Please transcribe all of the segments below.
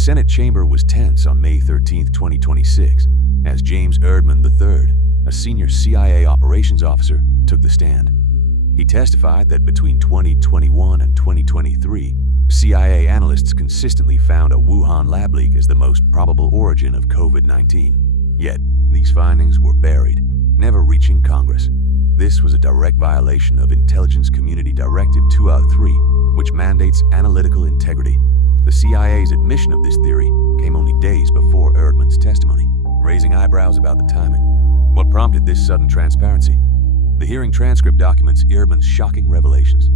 Senate chamber was tense on May 13, 2026, as James Erdman III, a senior CIA operations officer, took the stand. He testified that between 2021 and 2023, CIA analysts consistently found a Wuhan lab leak as the most probable origin of COVID-19. Yet, these findings were buried, never reaching Congress. This was a direct violation of Intelligence Community Directive 203, which mandates analytical integrity. The CIA's admission of this theory came only days before Erdman's testimony, raising eyebrows about the timing. What prompted this sudden transparency? The hearing transcript documents Erdman's shocking revelations.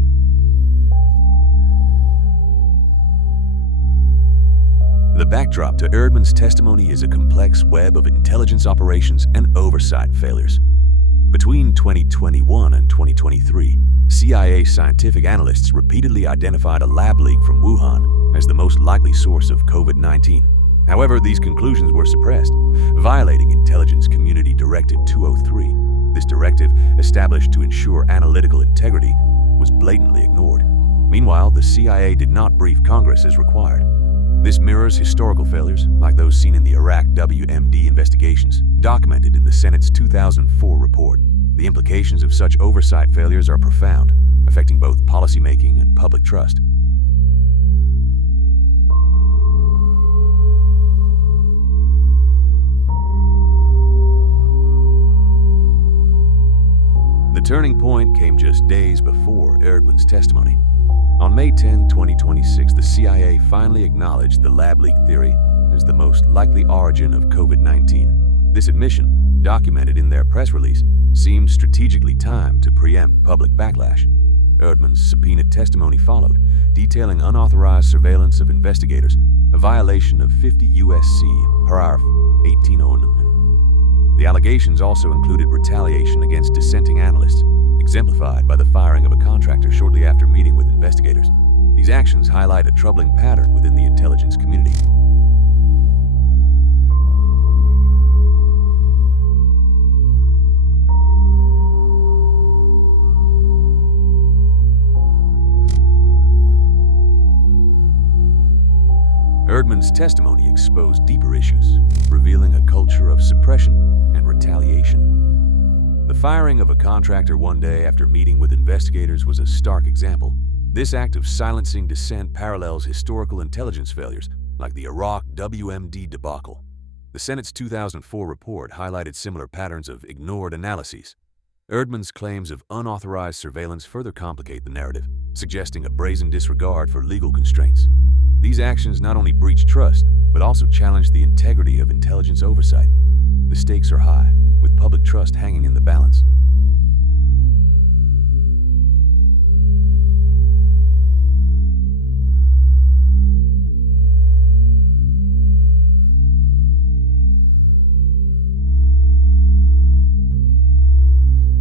The backdrop to Erdman's testimony is a complex web of intelligence operations and oversight failures. Between 2021 and 2023, CIA scientific analysts repeatedly identified a lab leak from Wuhan as the most likely source of COVID-19. However, these conclusions were suppressed, violating Intelligence Community Directive 203. This directive, established to ensure analytical integrity, was blatantly ignored. Meanwhile, the CIA did not brief Congress as required. This mirrors historical failures, like those seen in the Iraq WMD investigations, documented in the Senate's 2004 report. The implications of such oversight failures are profound, affecting both policymaking and public trust. The turning point came just days before Erdman's testimony. On May 10, 2026, the CIA finally acknowledged the lab leak theory as the most likely origin of COVID-19. This admission, documented in their press release, seemed strategically timed to preempt public backlash. Erdman's subpoenaed testimony followed, detailing unauthorized surveillance of investigators, a violation of 50 U.S.C. Paragraph 1809. The allegations also included retaliation against dissenting analysts, exemplified by the firing of a contractor shortly after meeting with investigators. These actions highlight a troubling pattern within the intelligence community. Erdman's testimony exposed deeper issues, revealing a culture of suppression and retaliation. The firing of a contractor one day after meeting with investigators was a stark example. This act of silencing dissent parallels historical intelligence failures, like the Iraq WMD debacle. The Senate's 2004 report highlighted similar patterns of ignored analyses. Erdman's claims of unauthorized surveillance further complicate the narrative, suggesting a brazen disregard for legal constraints. These actions not only breach trust, but also challenge the integrity of intelligence oversight. The stakes are high, with public trust hanging in the balance.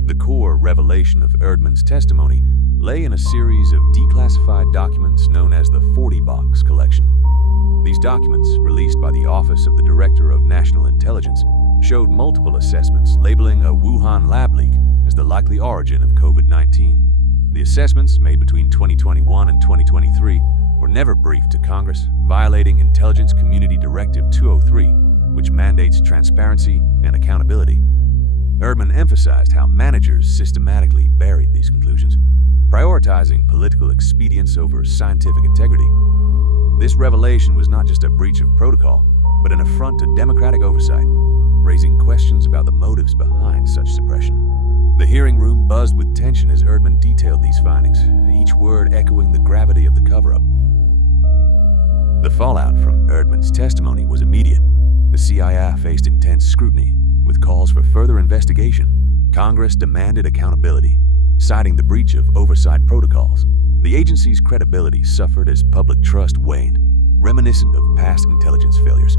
The core revelation of Erdman's testimony lay in a series of declassified documents known as the 40-box collection. These documents, released by the Office of the Director of National Intelligence, showed multiple assessments labeling a Wuhan lab leak as the likely origin of COVID-19. The assessments, made between 2021 and 2023, were never briefed to Congress, violating Intelligence Community Directive 203, which mandates transparency and accountability. Erdman emphasized how managers systematically buried these conclusions, prioritizing political expedience over scientific integrity. This revelation was not just a breach of protocol, but an affront to democratic oversight, raising questions about the motives behind such suppression. The hearing room buzzed with tension as Erdman detailed these findings, each word echoing the gravity of the cover-up. The fallout from Erdman's testimony was immediate. The CIA faced intense scrutiny, with calls for further investigation. Congress demanded accountability, citing the breach of oversight protocols. The agency's credibility suffered as public trust waned, reminiscent of past intelligence failures.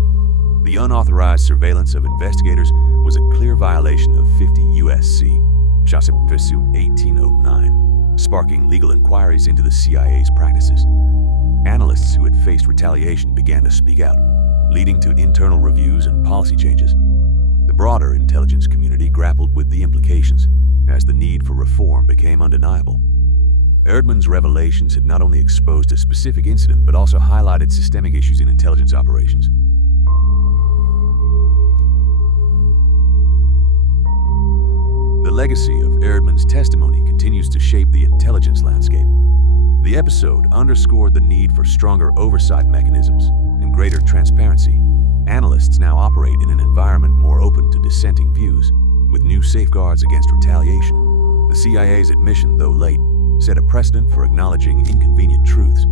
The unauthorized surveillance of investigators was a clear violation of 50 U.S.C. 1809, sparking legal inquiries into the CIA's practices. Analysts who had faced retaliation began to speak out, leading to internal reviews and policy changes. The broader intelligence community grappled with the implications, as the need for reform became undeniable. Erdman's revelations had not only exposed a specific incident, but also highlighted systemic issues in intelligence operations. The legacy of Erdman's testimony continues to shape the intelligence landscape. The episode underscored the need for stronger oversight mechanisms and greater transparency. Analysts now operate in an environment more open to dissenting views, with new safeguards against retaliation. The CIA's admission, though late, set a precedent for acknowledging inconvenient truths.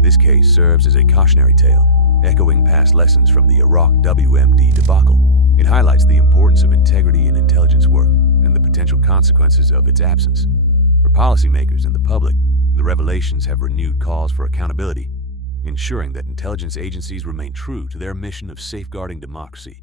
This case serves as a cautionary tale, echoing past lessons from the Iraq WMD debacle. It highlights the importance of integrity in intelligence work and the potential consequences of its absence. For policymakers and the public, the revelations have renewed calls for accountability, ensuring that intelligence agencies remain true to their mission of safeguarding democracy.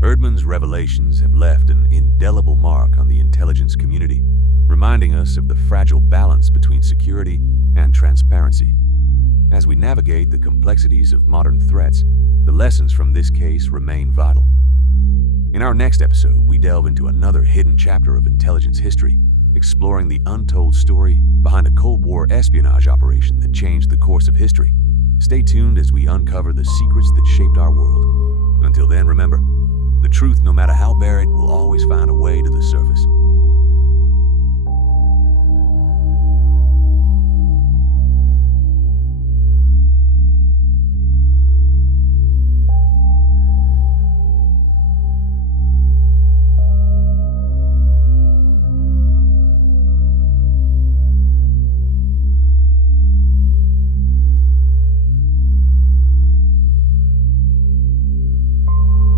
Erdman's revelations have left an indelible mark on the intelligence community, reminding us of the fragile balance between security and transparency. As we navigate the complexities of modern threats, the lessons from this case remain vital. In our next episode, we delve into another hidden chapter of intelligence history, exploring the untold story behind a Cold War espionage operation that changed the course of history. Stay tuned as we uncover the secrets that shaped our world. Until then, remember, the truth, no matter how buried, will always find a way to the surface.